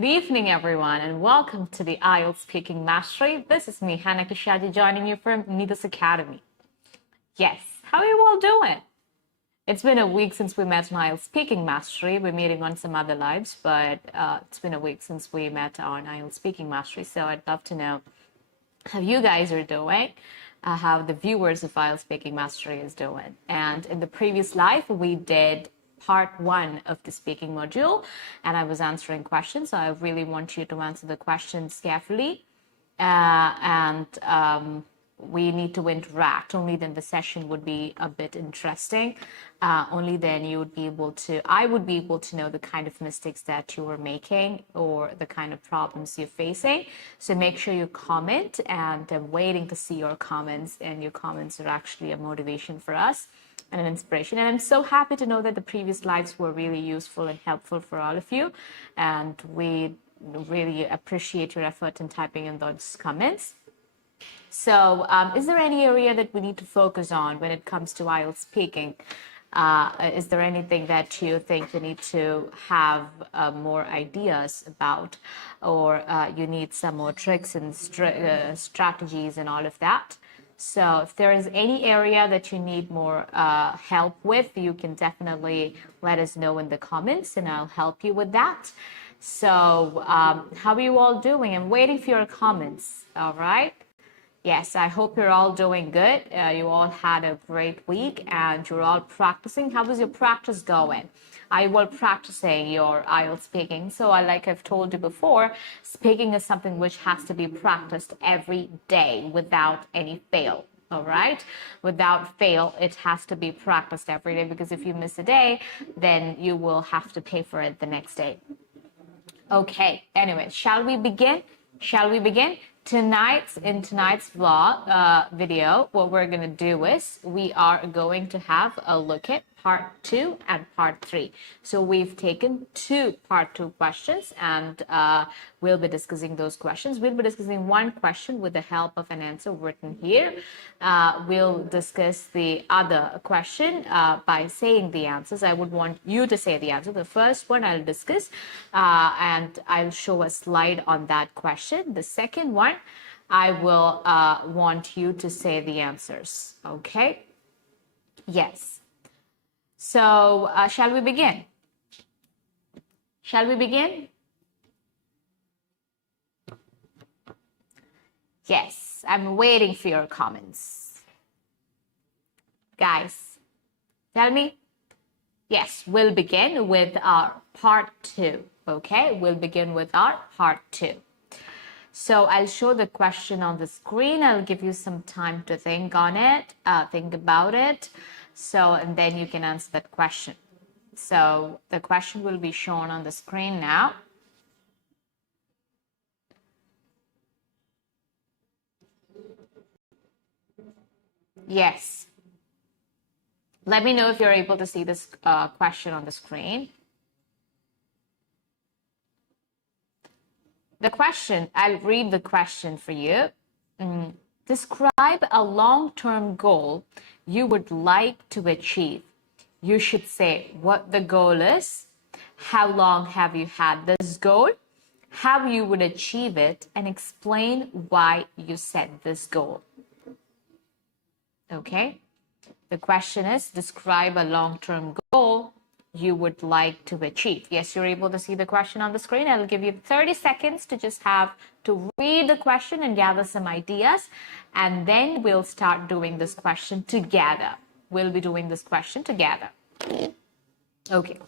Good evening, everyone, and welcome to the IELTS Speaking Mastery. This is me, Hannah Kishadi, joining you from Nidus Academy. Yes, how are you all doing? It's been a week since we met on IELTS Speaking Mastery. We're meeting on some other lives, but it's been a week since we met on IELTS Speaking Mastery, so I'd love to know how you guys are doing, how the viewers of IELTS Speaking Mastery is doing. And in the previous live, we did part 1 of the speaking module, and I was answering questions. So I really want you to answer the questions carefully, and we need to interact. Only then the session would be a bit interesting. Only then you would be able to, I would be able to know the kind of mistakes that you are making or the kind of problems you're facing. So make sure you comment, and I'm waiting to see your comments, and your comments are actually a motivation for us and an inspiration. And I'm so happy to know that the previous lives were really useful and helpful for all of you. And we really appreciate your effort in typing in those comments. So is there any area that we need to focus on when it comes to IELTS speaking? Is there anything that you think you need to have more ideas about, or you need some more tricks and strategies and all of that? So if there is any area that you need more help with, you can definitely let us know in the comments, and I'll help you with that. So how are you all doing? I'm waiting for your comments, all right? Yes, I hope you're all doing good. You all had a great week, and you're all practicing. How was your practice going? Are you all practicing your IELTS speaking? So like I've told you before, speaking is something which has to be practiced every day without any fail. All right? Without fail, it has to be practiced every day, because if you miss a day, then you will have to pay for it the next day. Okay, anyway, shall we begin? Shall we begin? In tonight's vlog video, what we're going to do is we are going to have a look at part 2 and part 3. So we've taken 2 part 2 questions, and we'll be discussing those questions. We'll be discussing one question with the help of an answer written here. We'll discuss the other question by saying the answers. I would want you to say the answer. The first one I'll discuss, and I'll show a slide on that question. The second one, I will want you to say the answers. Okay? Yes. So, shall we begin? Shall we begin? Yes, I'm waiting for your comments. Guys, tell me. Yes, we'll begin with our part 2. Okay, we'll begin with our part 2. So I'll show the question on the screen. I'll give you some time to think on it, think about it. So, and then you can answer that question. So the question will be shown on the screen now. Yes. Let me know if you're able to see this question on the screen. The question, I'll read the question for you. Describe a long-term goal you would like to achieve. You should say what the goal is, how long have you had this goal, how you would achieve it, and explain why you set this goal. Okay? The question is, describe a long-term goal you would like to achieve. Yes, you're able to see the question on the screen. I'll give you 30 seconds to just have to read the question and gather some ideas, and then we'll start doing this question together. We'll be doing this question together. Okay.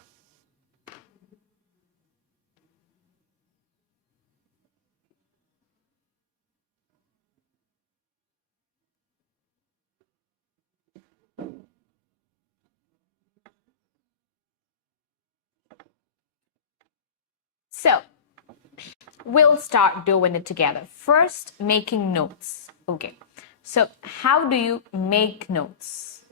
So we'll start doing it together. First, making notes. Okay. So how do you make notes?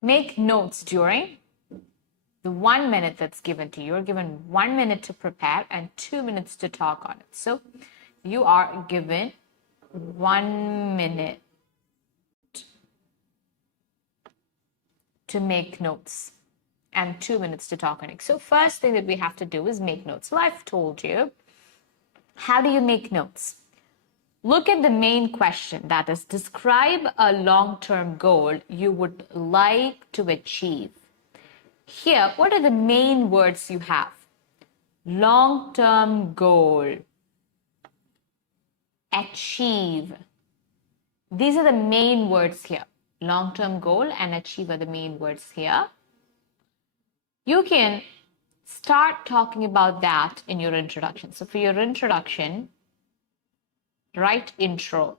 Make notes during the 1 minute that's given to you. You're given 1 minute to prepare and 2 minutes to talk on it. So you are given 1 minute to make notes and 2 minutes to talk on it. So first thing that we have to do is make notes. So I've told you, how do you make notes? Look at the main question, that is, describe a long-term goal you would like to achieve. Here, what are the main words you have? Long-term goal, achieve. These are the main words here. Long-term goal and achieve are the main words here. You can start talking about that in your introduction. So for your introduction, write intro.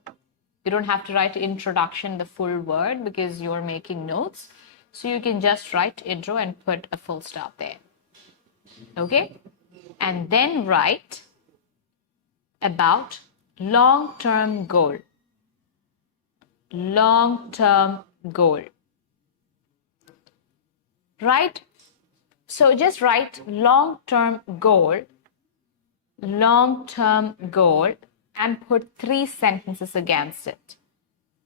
You don't have to write introduction, the full word, because you're making notes. So you can just write intro and put a full stop there. Okay? And then write about long-term goal. Long-term goal. Right? So just write long-term goal, and put 3 sentences against it.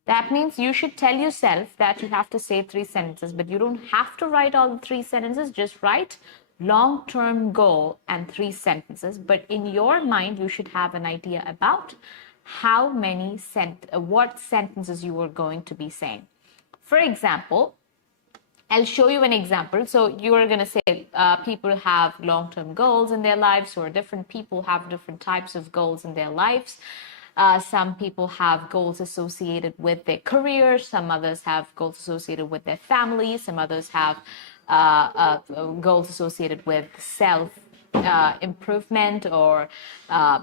That means you should tell yourself that you have to say 3 sentences, but you don't have to write all the 3 sentences. Just write long-term goal and 3 sentences. But in your mind, you should have an idea about how many what sentences you are going to be saying. For example, I'll show you an example. So you are going to say people have long-term goals in their lives, or different people have different types of goals in their lives. Some people have goals associated with their career. Some others have goals associated with their family. Some others have goals associated with self-improvement or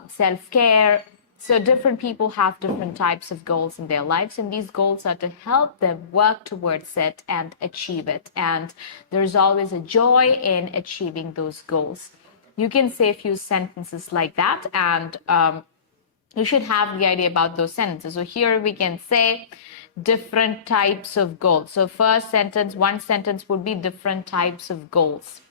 self-care. So different people have different types of goals in their lives, and these goals are to help them work towards it and achieve it. And there's always a joy in achieving those goals. You can say a few sentences like that, and you should have the idea about those sentences. So here we can say different types of goals. So first sentence, one sentence would be different types of goals.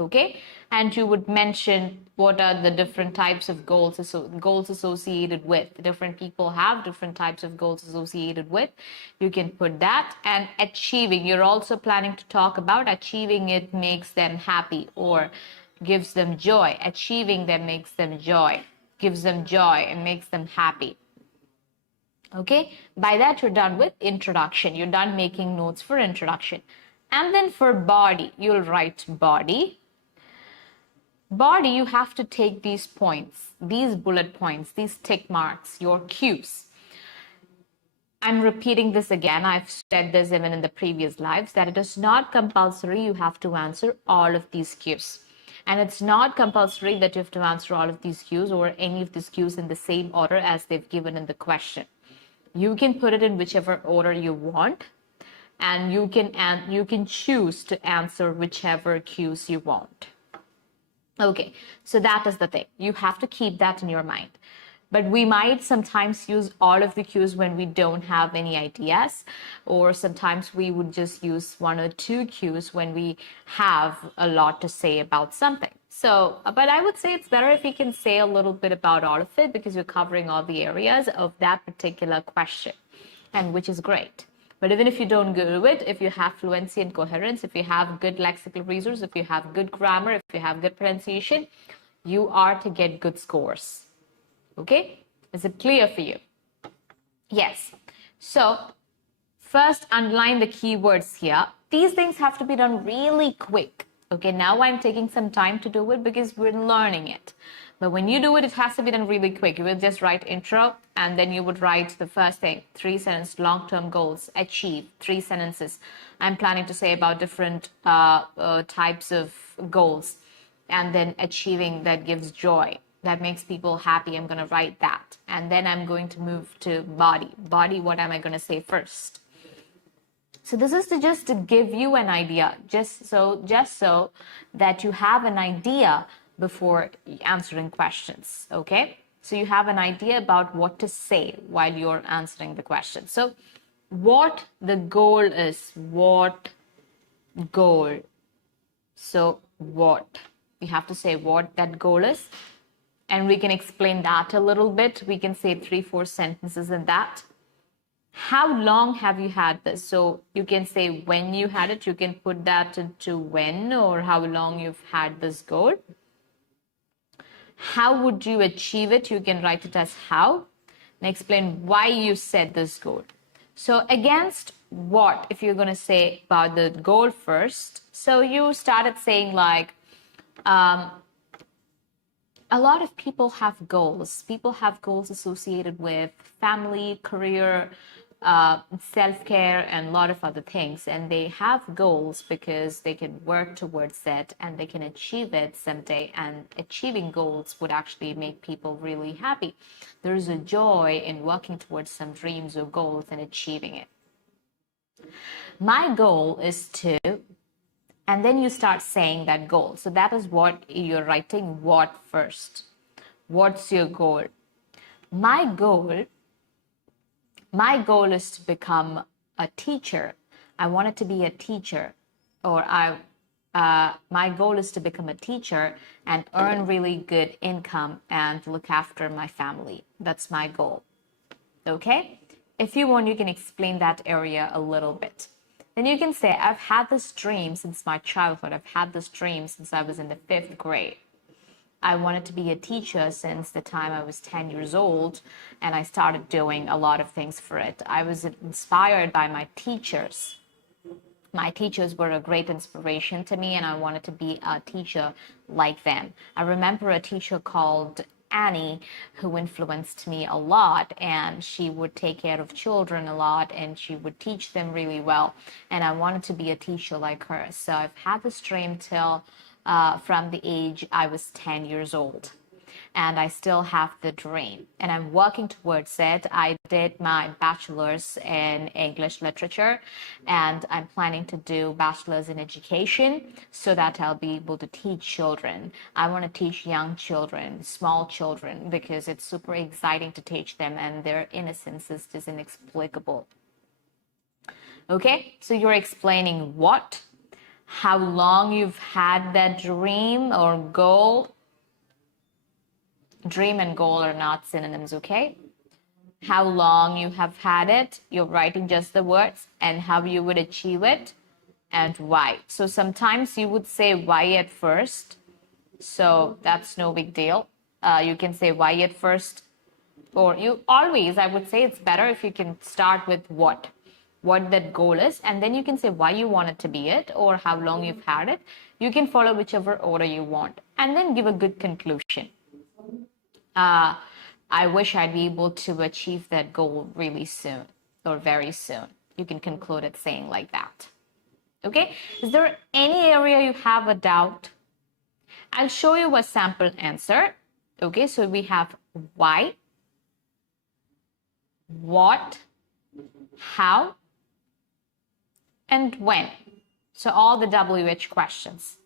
Okay, and you would mention what are the different types of goals associated with. Different people have different types of goals associated with. You can put that. And achieving, you're also planning to talk about achieving it makes them happy or gives them joy. Achieving them makes them joy, gives them joy, and makes them happy. Okay, by that you're done with introduction. You're done making notes for introduction. And then for body, you'll write body. Body, you have to take these points, these bullet points, these tick marks, your cues. I'm repeating this again. I've said this even in the previous lives, that it is not compulsory you have to answer all of these cues. And it's not compulsory that you have to answer all of these cues or any of these cues in the same order as they've given in the question. You can put it in whichever order you want, and you can choose to answer whichever cues you want. Okay, so that is the thing. You have to keep that in your mind. But we might sometimes use all of the cues when we don't have any ideas, or sometimes we would just use 1 or 2 cues when we have a lot to say about something. So, but I would say it's better if you can say a little bit about all of it, because you're covering all the areas of that particular question, and which is great. But even if you don't do it, if you have fluency and coherence, if you have good lexical resource, if you have good grammar, if you have good pronunciation, you are to get good scores. Okay? Is it clear for you? Yes. So, first underline the keywords here. These things have to be done really quick. Okay, now I'm taking some time to do it because we're learning it. But when you do it, it has to be done really quick. You will just write intro, and then you would write the first thing, 3 sentences, long-term goals, achieve, 3 sentences. I'm planning to say about different types of goals, and then achieving that gives joy, that makes people happy. I'm going to write that. And then I'm going to move to body. Body, what am I going to say first? So this is just to give you an idea, just so that you have an idea before answering questions, okay? So you have an idea about what to say while you're answering the question. So what the goal is, what goal. So what, you have to say what that goal is. And we can explain that a little bit. We can say 3-4 sentences in that. How long have you had this? So you can say when you had it. You can put that into when, or how long you've had this goal. How would you achieve it? You can write it as how. And explain why you set this goal. So against what, if you're going to say about the goal first. So you started saying like, a lot of people have goals. People have goals associated with family, career, self-care, and a lot of other things. And they have goals because they can work towards it and they can achieve it someday. And achieving goals would actually make people really happy. There is a joy in working towards some dreams or goals and achieving it. My goal is to, and then you start saying that goal. So that is what you're writing, what first. What's your goal? My goal is to become a teacher. I wanted to be a teacher, or my goal is to become a teacher and earn really good income and look after my family. That's my goal. Okay? If you want, you can explain that area a little bit. Then you can say, I've had this dream since my childhood. I've had this dream since I was in the 5th grade. I wanted to be a teacher since the time I was 10 years old, and I started doing a lot of things for it. I was inspired by my teachers. My teachers were a great inspiration to me, and I wanted to be a teacher like them. I remember a teacher called Annie who influenced me a lot, and she would take care of children a lot and she would teach them really well, and I wanted to be a teacher like her. So I've had this dream till from the age I was 10 years old, and I still have the dream and I'm working towards it. I did my bachelor's in English literature and I'm planning to do bachelor's in education so that I'll be able to teach children. I want to teach young children, small children, because it's super exciting to teach them and their innocence is just inexplicable. Okay, so you're explaining what, how long you've had that dream or goal. Dream and goal are not synonyms, okay? How long you have had it, you're writing just the words, and how you would achieve it, and why. So sometimes you would say why at first, so that's no big deal. You can say why at first, or you always, I would say it's better if you can start with what that goal is, and then you can say why you want it to be it, or how long you've had it. You can follow whichever order you want, and then give a good conclusion. I wish I'd be able to achieve that goal really soon or very soon. You can conclude it saying like that. Okay? Is there any area you have a doubt? I'll show you a sample answer. Okay, so we have why, what, how, and when. So all the WH questions.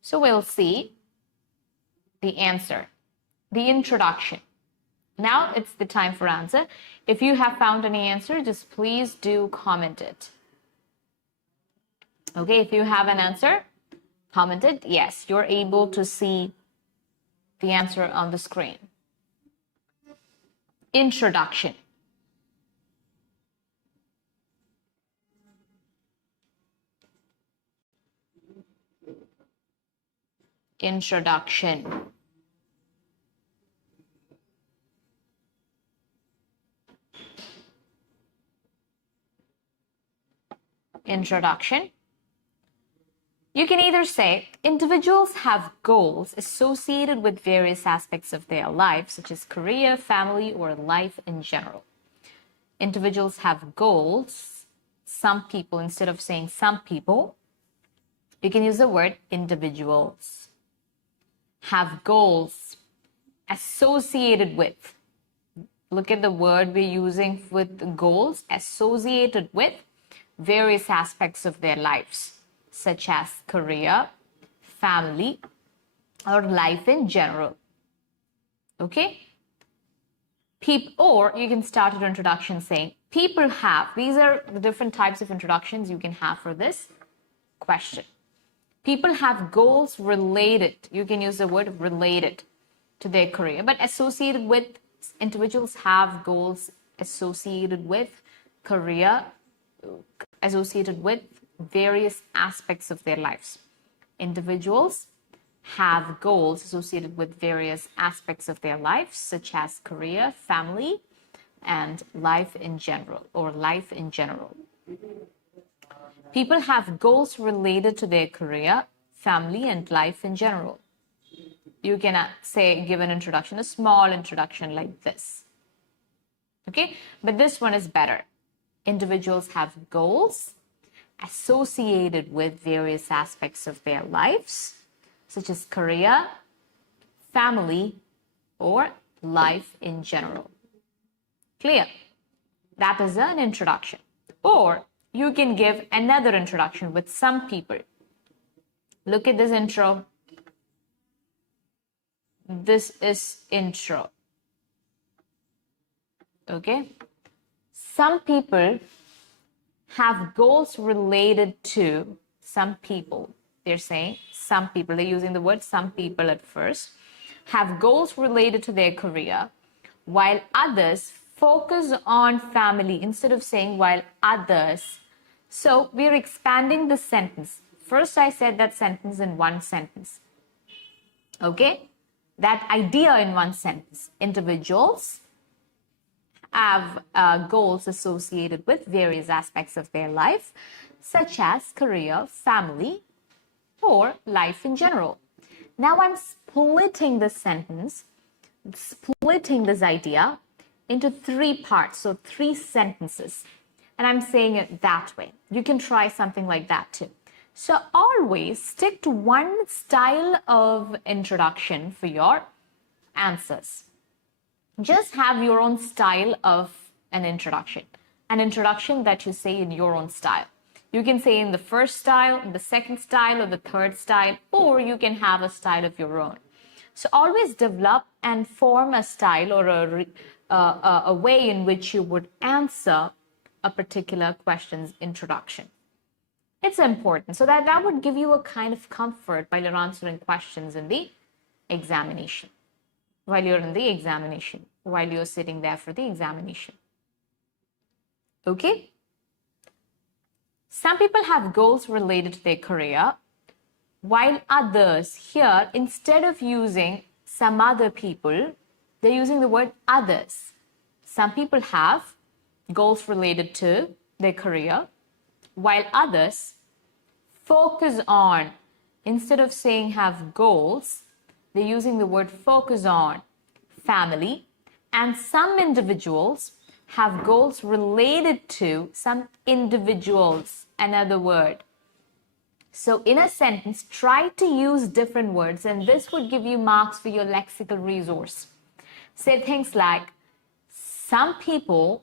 So we'll see the answer. The introduction. Now it's the time for answer. If you have found any answer, just please do comment it. Okay, if you have an answer, comment it. Yes, you're able to see the answer on the screen. Introduction. Introduction. Introduction. You can either say individuals have goals associated with various aspects of their life, such as career, family, or life in general. Individuals have goals. Some people, instead of saying some people, you can use the word individuals have goals associated with. Look at the word we're using with goals, associated with various aspects of their lives, such as career, family, or life in general. Okay? Or you can start your introduction saying, people have, these are the different types of introductions you can have for this question. People have goals related. You can use the word related to their career, but associated with, individuals have goals associated with career, associated with various aspects of their lives. Individuals have goals associated with various aspects of their lives, such as career, family, and life in general, or life in general. People have goals related to their career, family, and life in general. You can say, give an introduction, a small introduction like this. Okay, but this one is better. Individuals have goals associated with various aspects of their lives, such as career, family, or life in general. Clear? That is an introduction. Or you can give another introduction with some people. Look at this intro. This is intro. Okay? Some people have goals related to some people. They're saying some people, they're using the word some people at first, have goals related to their career, while others focus on family instead of saying while others. So we're expanding the sentence. First, I said that sentence in one sentence. Okay? That idea in one sentence. Individuals have goals associated with various aspects of their life, such as career, family, or life in general. Now I'm splitting this sentence, splitting this idea into three parts, so three sentences. And I'm saying it that way. You can try something like that too. So always stick to one style of introduction for your answers. Just have your own style of an introduction that you say in your own style. You can say in the first style, the second style, or the third style, or you can have a style of your own. So always develop and form a style or a way in which you would answer a particular question's introduction. It's important, so that would give you a kind of comfort while you're answering questions in the examination, while you're sitting there for the examination. Okay? Some people have goals related to their career, while others here, instead of using some other people, they're using the word others. Some people have goals related to their career, while others focus on, instead of saying have goals, they're using the word focus on family, and some individuals have goals related to some individuals, another word. So in a sentence, try to use different words, and this would give you marks for your lexical resource. Say things like, some people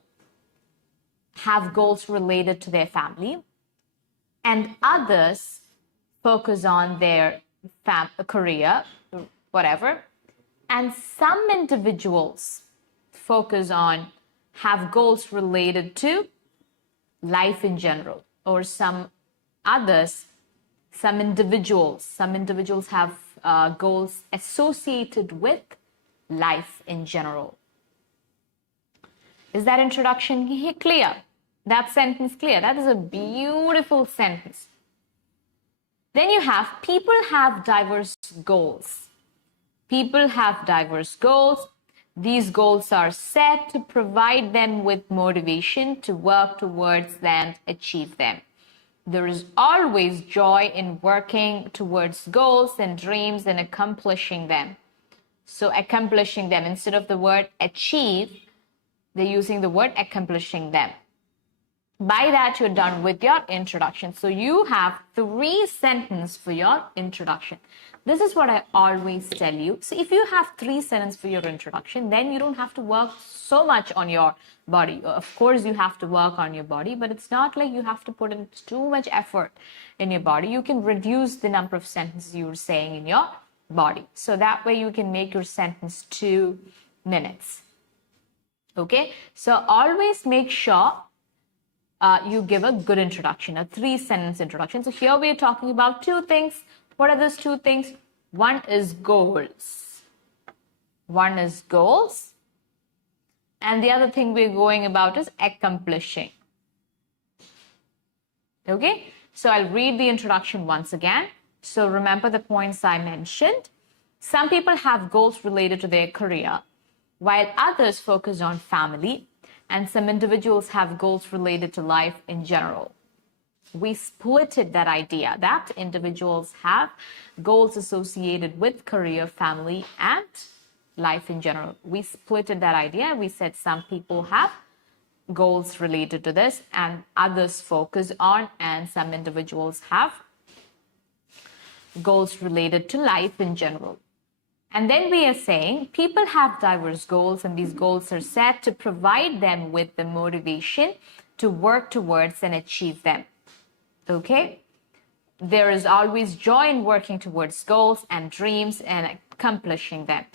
have goals related to their family, and others focus on their career, whatever, and some individuals have goals related to life in general, or some individuals have goals associated with life in general. Is that introduction clear? That sentence clear? That is a beautiful sentence. Then you have, people have diverse goals. People have diverse goals. These goals are set to provide them with motivation to work towards them, achieve them. There is always joy in working towards goals and dreams and accomplishing them. So accomplishing them, instead of the word achieve, they're using the word accomplishing them. By that, you're done with your introduction. So you have 3 sentences for your introduction. This is what I always tell you. So if you have 3 sentences for your introduction, then you don't have to work so much on your body. Of course, you have to work on your body, but it's not like you have to put in too much effort in your body. You can reduce the number of sentences you're saying in your body. So that way you can make your sentence 2 minutes. Okay? So always make sure you give a good introduction, a 3-sentence introduction. So here we are talking about 2 things. What are those 2 things? One is goals. One is goals. And the other thing we're going about is accomplishing. Okay, so I'll read the introduction once again. So remember the points I mentioned. Some people have goals related to their career, while others focus on family, and some individuals have goals related to life in general. We splitted that idea that individuals have goals associated with career, family, and life in general. We splitted that idea. We said some people have goals related to this and others focus on, and some individuals have goals related to life in general. And then we are saying people have diverse goals, and these goals are set to provide them with the motivation to work towards and achieve them. Okay? There is always joy in working towards goals and dreams and accomplishing them.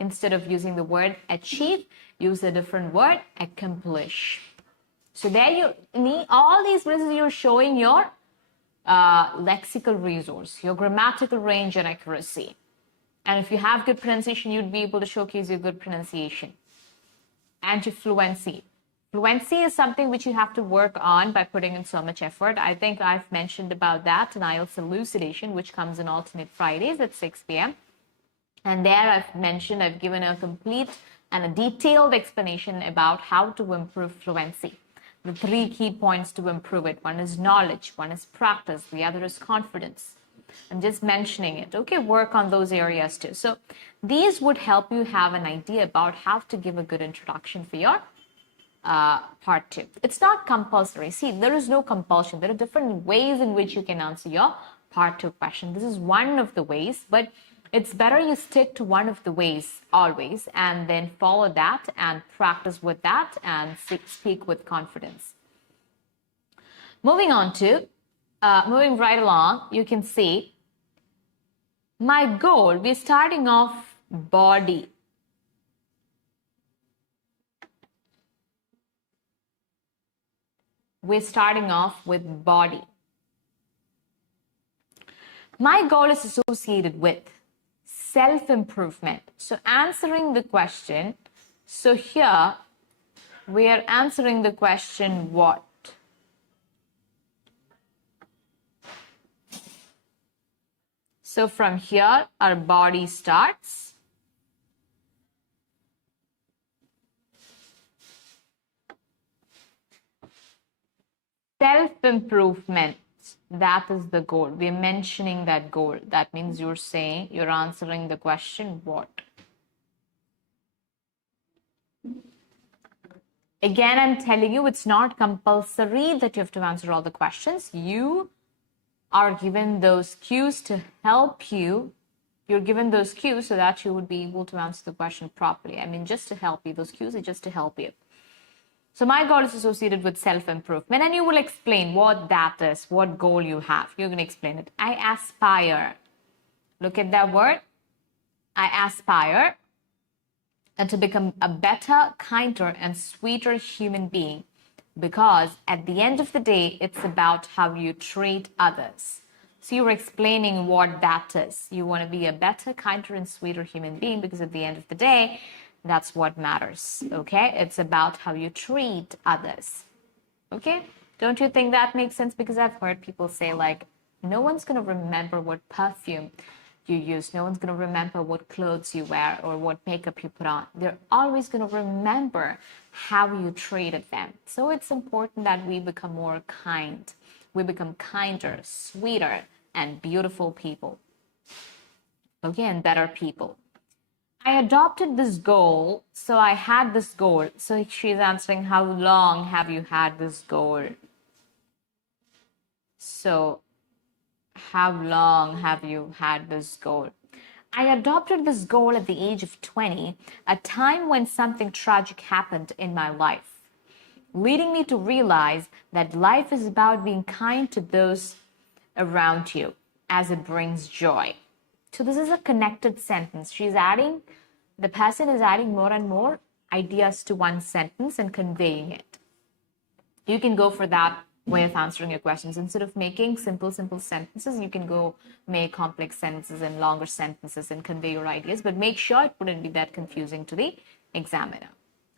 Instead of using the word achieve, use a different word, accomplish. So there you need all these places you're showing your lexical resource, your grammatical range and accuracy. And if you have good pronunciation, you'd be able to showcase your good pronunciation. And your fluency. Fluency is something which you have to work on by putting in so much effort. I think I've mentioned about that in IELTS Elucidation, which comes in alternate Fridays at 6 p.m. And there I've given a complete and a detailed explanation about how to improve fluency. The 3 key points to improve it. One is knowledge, one is practice, the other is confidence. I'm just mentioning it. Okay, work on those areas too. So these would help you have an idea about how to give a good introduction for your part 2. It's not compulsory. See, there is no compulsion. There are different ways in which you can answer your part 2 question. This is one of the ways, but it's better you stick to one of the ways always and then follow that and practice with that and speak with confidence. Moving right along, you can see my goal. We're starting off body. We're starting off with body. My goal is associated with self-improvement. So answering the question, so here we are answering the question what? So from here our body starts. Self-improvement. That is the goal. We're mentioning that goal. That means you're answering the question what? Again, I'm telling you, it's not compulsory that you have to answer all the questions. You are given those cues to help you. You're given those cues so that you would be able to answer the question properly. I mean, just to help you. Those cues are just to help you. So my goal is associated with self-improvement, and you will explain what that is, what goal you have. You're going to explain it. I aspire. Look at that word. I aspire to become a better, kinder, and sweeter human being, because at the end of the day, it's about how you treat others. So you're explaining what that is. You want to be a better, kinder, and sweeter human being because at the end of the day, that's what matters, okay? It's about how you treat others, okay? Don't you think that makes sense? Because I've heard people say, like, no one's going to remember what perfume you use. No one's going to remember what clothes you wear or what makeup you put on. They're always going to remember how you treated them. So it's important that we become more kind. We become kinder, sweeter, and beautiful people, okay? And better people. I adopted this goal, so I had this goal. So she's answering, how long have you had this goal? So, how long have you had this goal? I adopted this goal at the age of 20, a time when something tragic happened in my life, leading me to realize that life is about being kind to those around you, as it brings joy. So this is a connected sentence. The person is adding more and more ideas to one sentence and conveying it. You can go for that way of answering your questions. Instead of making simple sentences, you can go make complex sentences and longer sentences and convey your ideas, but make sure it wouldn't be that confusing to the examiner.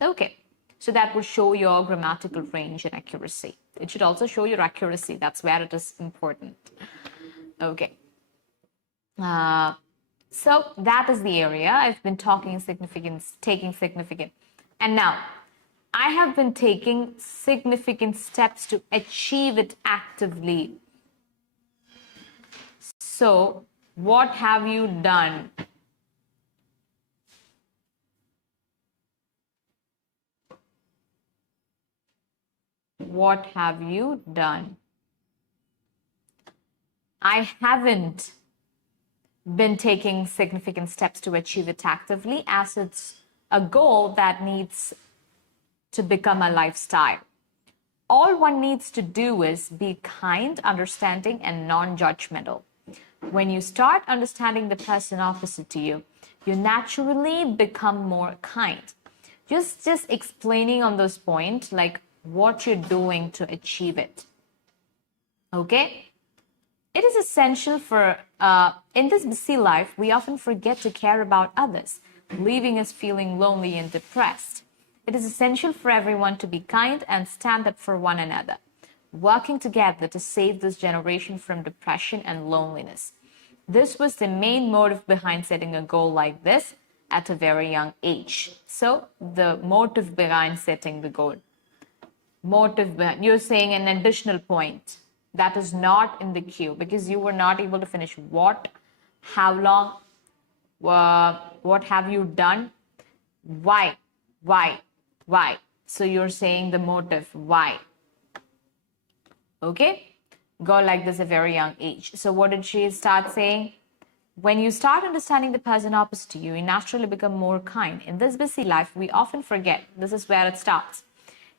Okay, so that would show your grammatical range and accuracy. It should also show your accuracy. That's where it is important. Okay. So that is the area. I've been taking significant. And now, I have been taking significant steps to achieve it actively. So, what have you done? What have you done? I haven't been taking significant steps to achieve it actively, as it's a goal that needs to become a lifestyle. All one needs to do is be kind, understanding, and non-judgmental. When you start understanding the person opposite to you, you naturally become more kind. Just explaining on those points, like what you're doing to achieve it. Okay? It is essential for, in this busy life, we often forget to care about others, leaving us feeling lonely and depressed. It is essential for everyone to be kind and stand up for one another, working together to save this generation from depression and loneliness. This was the main motive behind setting a goal like this at a very young age. So, the motive behind setting the goal. You're saying an additional point that is not in the queue because you were not able to finish what, how long, what have you done, why. So you're saying the motive, why. Okay, go like this at a very young age. So what did she start saying? When you start understanding the person opposite to you, you naturally become more kind. In this busy life, we often forget. This is where it starts.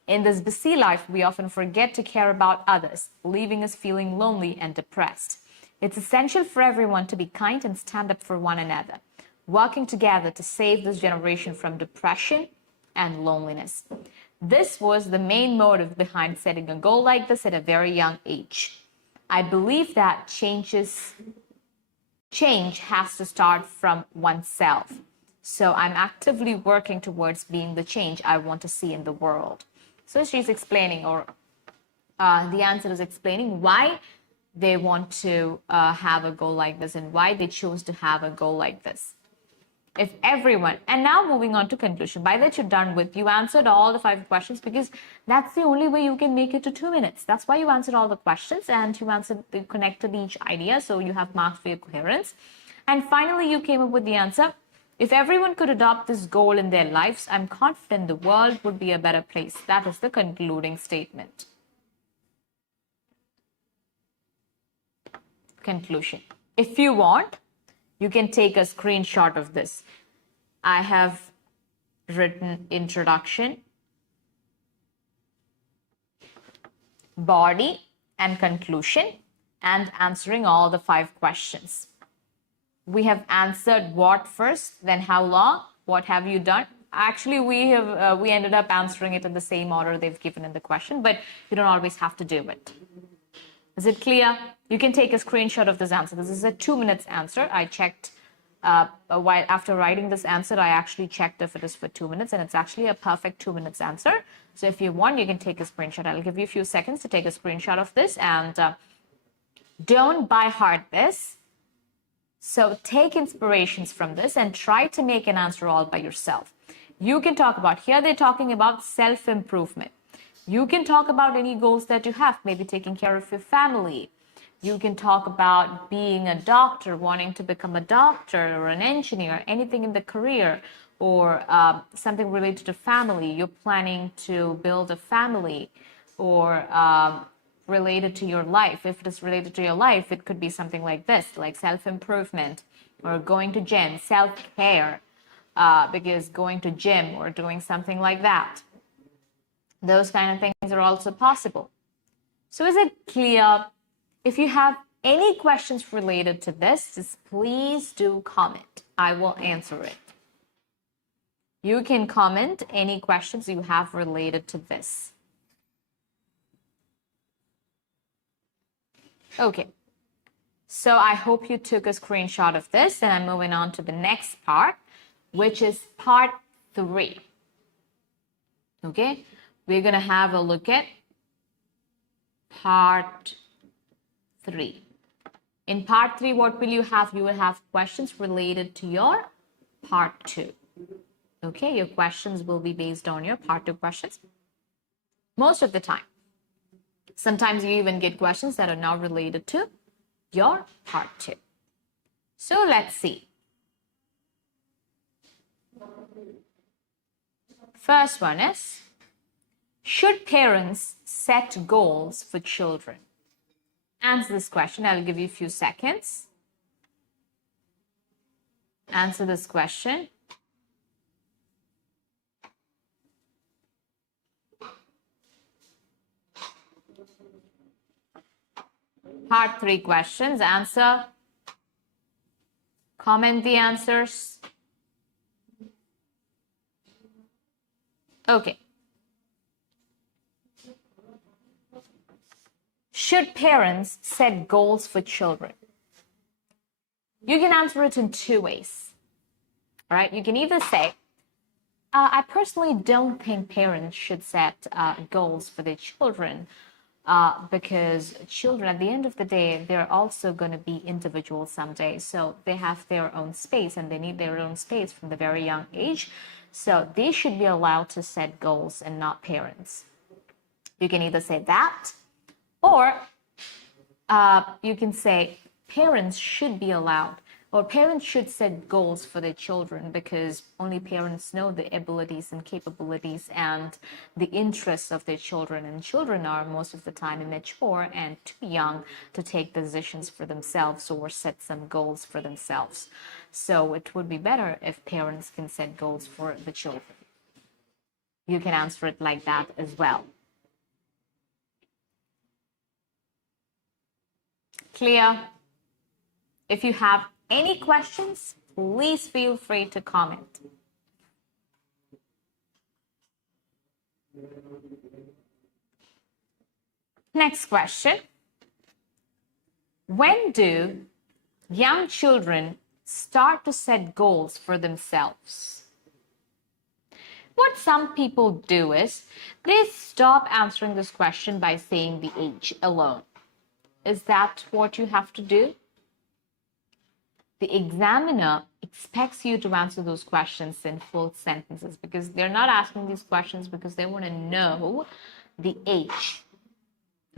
In this busy life, we often forget to care about others, leaving us feeling lonely and depressed. It's essential for everyone to be kind and stand up for one another, working together to save this generation from depression and loneliness. This was the main motive behind setting a goal like this at a very young age. I believe that change has to start from oneself. So I'm actively working towards being the change I want to see in the world. So she's explaining, or the answer is explaining why they want to have a goal like this and why they chose to have a goal like this. If everyone, and now moving on to conclusion, by that you're done with, you answered all the 5 questions because that's the only way you can make it to 2 minutes. That's why you answered all the questions and you connected each idea, so you have marks for your coherence. And finally, you came up with the answer. If everyone could adopt this goal in their lives, I'm confident the world would be a better place. That is the concluding statement. Conclusion. If you want, you can take a screenshot of this. I have written introduction, body, and conclusion, and answering all the 5 questions. We have answered what first, then how long, what have you done. Actually, we ended up answering it in the same order they've given in the question, but you don't always have to do it. Is it clear? You can take a screenshot of this answer. This is a 2 minutes answer. I checked while after writing this answer, I actually checked if it is for 2 minutes, and it's actually a perfect 2 minutes answer. So if you want, you can take a screenshot. I'll give you a few seconds to take a screenshot of this, and don't by heart this. So take inspirations from this and try to make an answer all by yourself. You can talk about, here they're talking about self-improvement. You can talk about any goals that you have, maybe taking care of your family. You can talk about being a doctor, wanting to become a doctor or an engineer, anything in the career, or something related to family. You're planning to build a family, or related to your life. If it is related to your life, it could be something like this, like self-improvement or going to gym, self-care, because going to gym or doing something like that. Those kind of things are also possible. So is it clear? If you have any questions related to this, just please do comment. I will answer it. You can comment any questions you have related to this. Okay. So I hope you took a screenshot of this, and I'm moving on to the next part, which is part 3. Okay, we're going to have a look at part 3. In part 3, what will you have? You will have questions related to your part 2. Okay, your questions will be based on your part 2 questions most of the time. Sometimes you even get questions that are not related to your part 2. So let's see. First one is, should parents set goals for children? Answer this question. I'll give you a few seconds. Answer this question. Part 3 questions. Answer. Comment the answers. Okay. Should parents set goals for children? You can answer it in 2 ways. All right. You can either say, I personally don't think parents should set goals for their children because children, at the end of the day, they're also going to be individuals someday. So they have their own space and they need their own space from the very young age. So they should be allowed to set goals and not parents. You can either say that, or you can say parents should be allowed, or parents should set goals for their children because only parents know the abilities and capabilities and the interests of their children. And children are most of the time immature and too young to take decisions for themselves or set some goals for themselves. So it would be better if parents can set goals for the children. You can answer it like that as well. Clear? If you have any questions, please feel free to comment. Next question. When do young children start to set goals for themselves? What some people do is they stop answering this question by saying the age alone. Is that what you have to do? The examiner expects you to answer those questions in full sentences because they're not asking these questions because they want to know the age,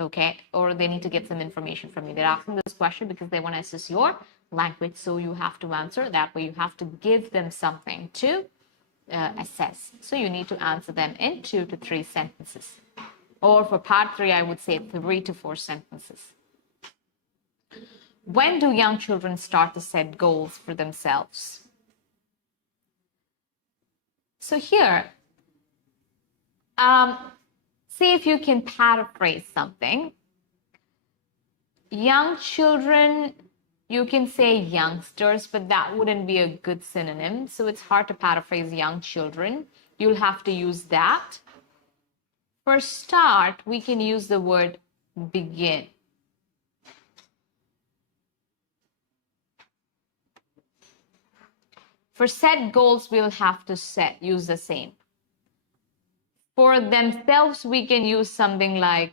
okay? Or they need to get some information from you. They're asking this question because they want to assess your language, so you have to answer. That way you have to give them something to assess. So you need to answer them in 2 to 3 sentences. Or for part 3, I would say 3 to 4 sentences. When do young children start to set goals for themselves? So here, see if you can paraphrase something. Young children, you can say youngsters, but that wouldn't be a good synonym. So it's hard to paraphrase young children. You'll have to use that. For start, we can use the word begin. For set goals, we'll have to use the same. For themselves, we can use something like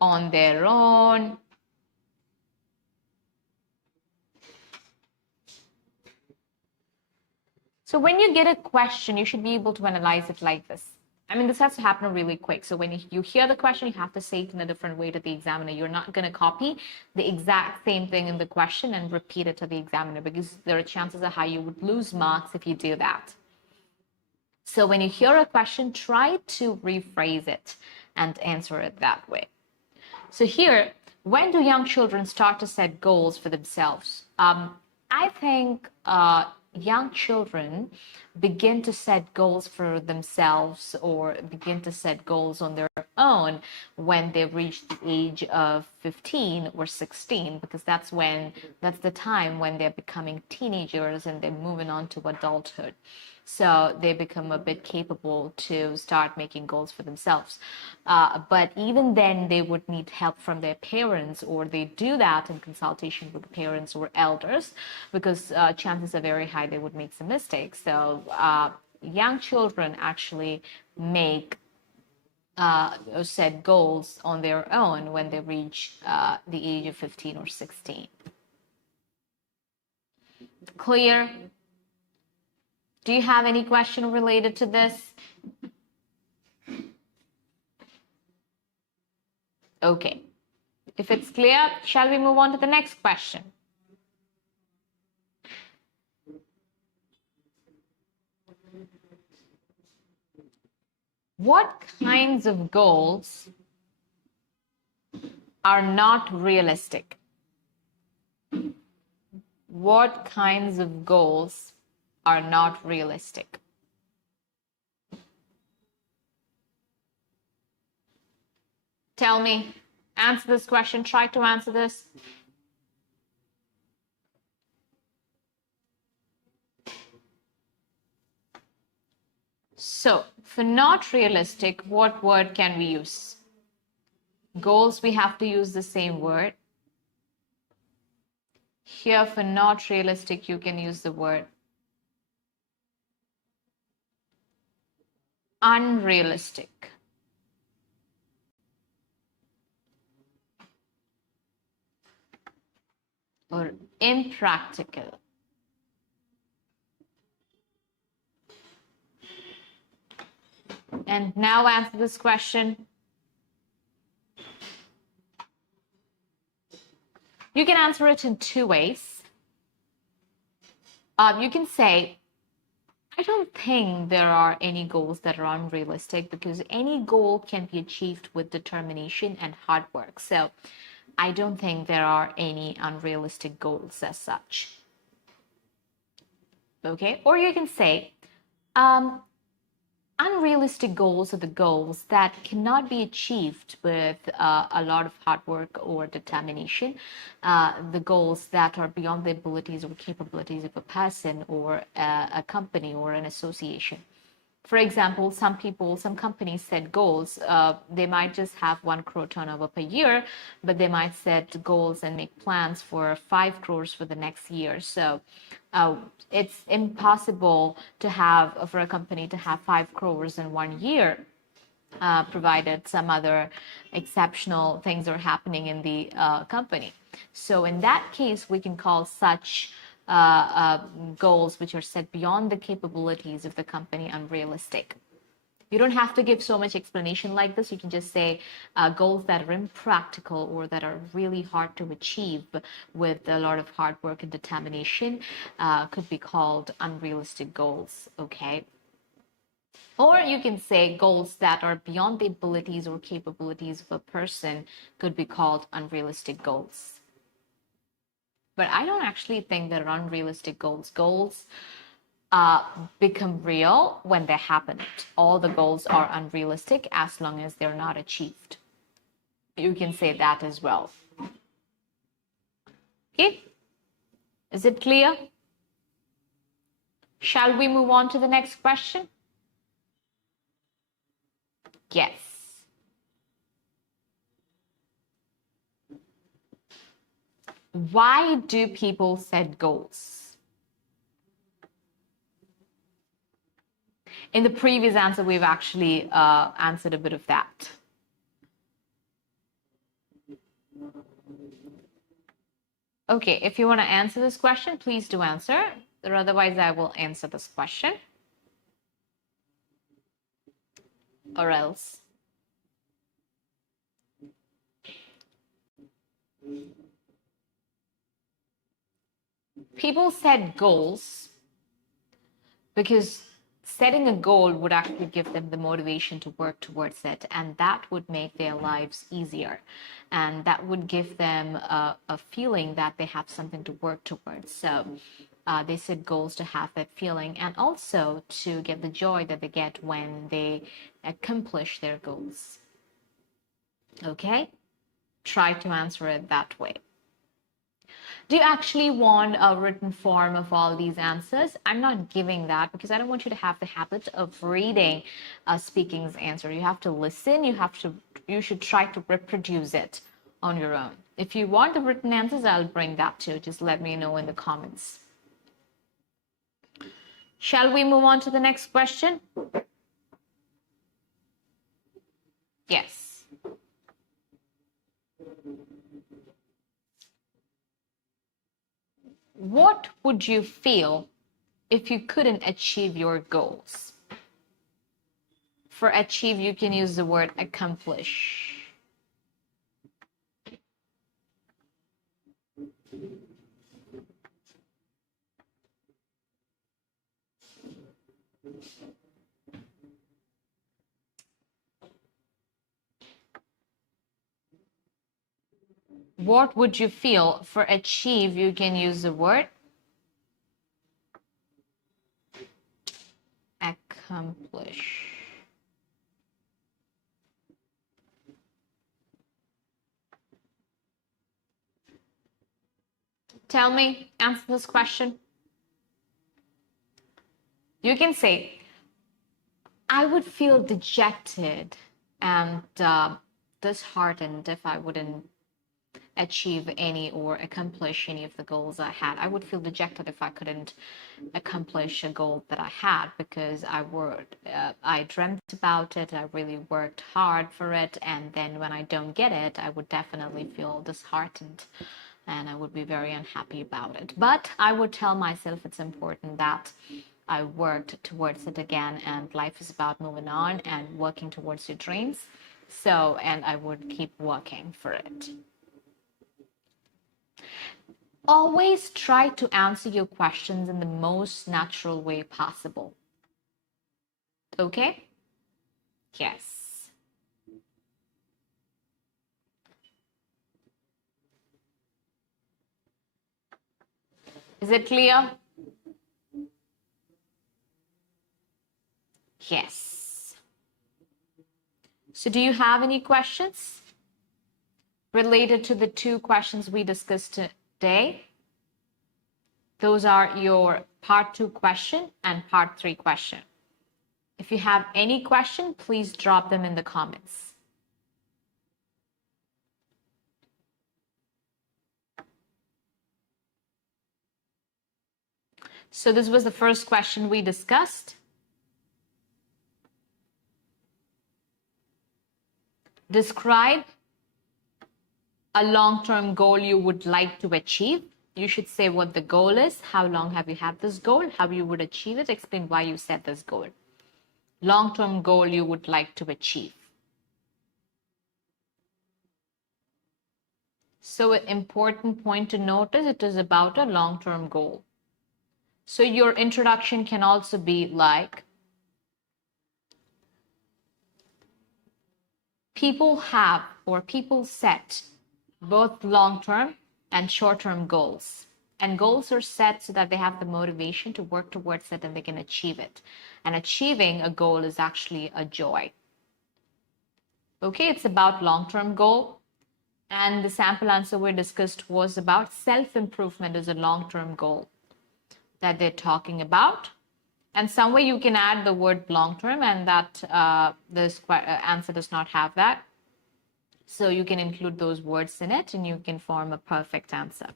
on their own. So when you get a question, you should be able to analyze it like this. I mean, this has to happen really quick. So when you hear the question, you have to say it in a different way to the examiner. You're not going to copy the exact same thing in the question and repeat it to the examiner because there are chances of how you would lose marks if you do that. So when you hear a question, try to rephrase it and answer it that way. So here, when do young children start to set goals for themselves? I think young children, begin to set goals for themselves or begin to set goals on their own when they reach the age of 15 or 16, because that's the time when they're becoming teenagers and they're moving on to adulthood. So they become a bit capable to start making goals for themselves. But even then, they would need help from their parents, or they do that in consultation with the parents or elders, because chances are very high they would make some mistakes. So young children actually make set goals on their own when they reach the age of 15 or 16. Clear? Do you have any question related to this? Okay. If it's clear, shall we move on to the next question? What kinds of goals are not realistic? What kinds of goals are not realistic? Tell me, answer this question, try to answer this. So, for not realistic, what word can we use? Goals, we have to use the same word. Here, for not realistic, you can use the word unrealistic. Or impractical. And now answer this question. You can answer it in two ways. You can say, I don't think there are any goals that are unrealistic, because any goal can be achieved with determination and hard work. So I don't think there are any unrealistic goals as such. Okay, or you can say, unrealistic goals are the goals that cannot be achieved with a lot of hard work or determination. The goals that are beyond the abilities or capabilities of a person or a company or an association. For example, some companies set goals. They might just have 1 crore turnover per year, but they might set goals and make plans for 5 crores for the next year. So it's impossible for a company to have 5 crores in 1 year, provided some other exceptional things are happening in the company. So in that case, we can call such goals which are set beyond the capabilities of the company unrealistic. You don't have to give so much explanation like this. You can just say goals that are impractical or that are really hard to achieve with a lot of hard work and determination could be called unrealistic goals, okay? Or you can say goals that are beyond the abilities or capabilities of a person could be called unrealistic goals. But I don't actually think they're unrealistic goals. Goals become real when they happen. All the goals are unrealistic as long as they're not achieved. You can say that as well. Okay? Is it clear? Shall we move on to the next question? Yes. Why do people set goals? In the previous answer, we've actually answered a bit of that. Okay, if you want to answer this question, please do answer, or otherwise I will answer this question. Or else. People set goals because setting a goal would actually give them the motivation to work towards it, and that would make their lives easier, and that would give them a feeling that they have something to work towards. So they set goals to have that feeling and also to get the joy that they get when they accomplish their goals. Okay? Try to answer it that way. Do you actually want a written form of all these answers? I'm not giving that because I don't want you to have the habit of reading speaking's answer. You have to listen. You should try to reproduce it on your own. If you want the written answers, I'll bring that too. Just let me know in the comments. Shall we move on to the next question? Yes. What would you feel if you couldn't achieve your goals? For achieve, you can use the word accomplish. What would you feel? For achieve, you can use the word accomplish. Tell me, answer this question. You can say, I would feel dejected and disheartened if I wouldn't achieve any or accomplish any of the goals I had. I would feel dejected if I couldn't accomplish a goal that I had because I dreamt about it, I really worked hard for it, and then when I don't get it, I would definitely feel disheartened and I would be very unhappy about it. But I would tell myself it's important that I worked towards it again, and life is about moving on and working towards your dreams. And I would keep working for it. Always try to answer your questions in the most natural way possible. Okay? Yes. Is it clear? Yes. So do you have any questions related to the two questions we discussed today? Those are your part 2 question and part 3 question. If you have any question, please drop them in the comments. So this was the first question we discussed. Describe a long-term goal you would like to achieve. You should say what the goal is, how long have you had this goal, how you would achieve it, explain why you set this goal. Long-term goal you would like to achieve. So an important point to note is it is about a long-term goal. So your introduction can also be like, people have or people set both long-term and short-term goals. And goals are set so that they have the motivation to work towards it and they can achieve it. And achieving a goal is actually a joy. Okay, it's about long-term goal. And the sample answer we discussed was about self-improvement as a long-term goal that they're talking about. And somewhere you can add the word long-term, and that this answer does not have that. So you can include those words in it and you can form a perfect answer.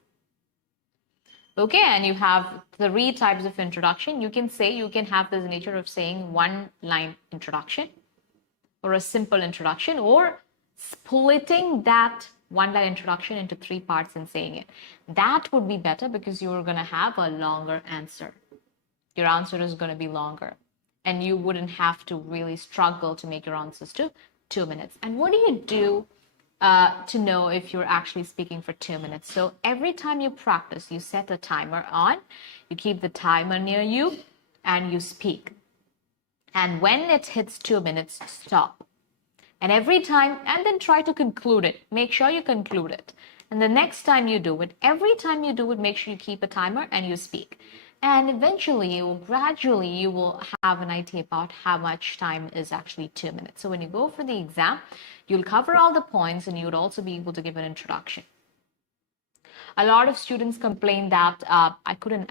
Okay, and you have 3 types of introduction. You can have this nature of saying one-line introduction or a simple introduction, or splitting that one-line introduction into 3 parts and saying it. That would be better because you're going to have a longer answer. Your answer is going to be longer and you wouldn't have to really struggle to make your answers to 2 minutes. And what do you do to know if you're actually speaking for 2 minutes? So every time you practice, you set a timer on, you keep the timer near you and you speak. And when it hits 2 minutes, stop. And every time, and then try to conclude it. Make sure you conclude it. And the next time you do it, every time you do it, make sure you keep a timer and you speak. And eventually, gradually, you will have an idea about how much time is actually 2 minutes. So when you go for the exam, you'll cover all the points and you would also be able to give an introduction. A lot of students complain that I couldn't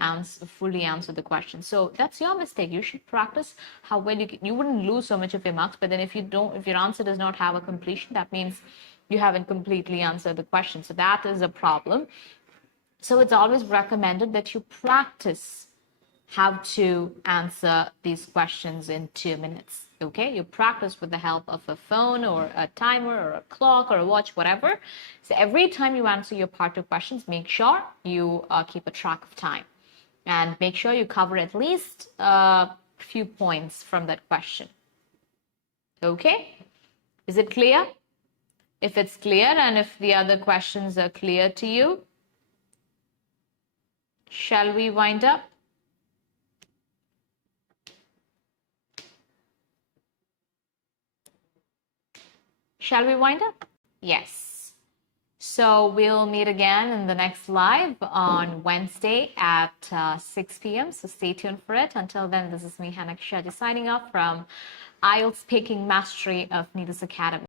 fully answer the question. So that's your mistake. You should practice how well you wouldn't lose so much of your marks. But then if your answer does not have a completion, that means you haven't completely answered the question. So that is a problem. So it's always recommended that you practice how to answer these questions in 2 minutes. Okay, you practice with the help of a phone or a timer or a clock or a watch, whatever. So every time you answer your part 2 questions, make sure you keep a track of time and make sure you cover at least a few points from that question. Okay, is it clear? If it's clear and if the other questions are clear to you, shall we wind up? Shall we wind up? Yes. So we'll meet again in the next live on Wednesday at 6 p.m. So stay tuned for it. Until then, this is me, 𝐻𝐸𝐬𝐻𝐸 signing off from IELTS Speaking Mastery of Nida's Academy.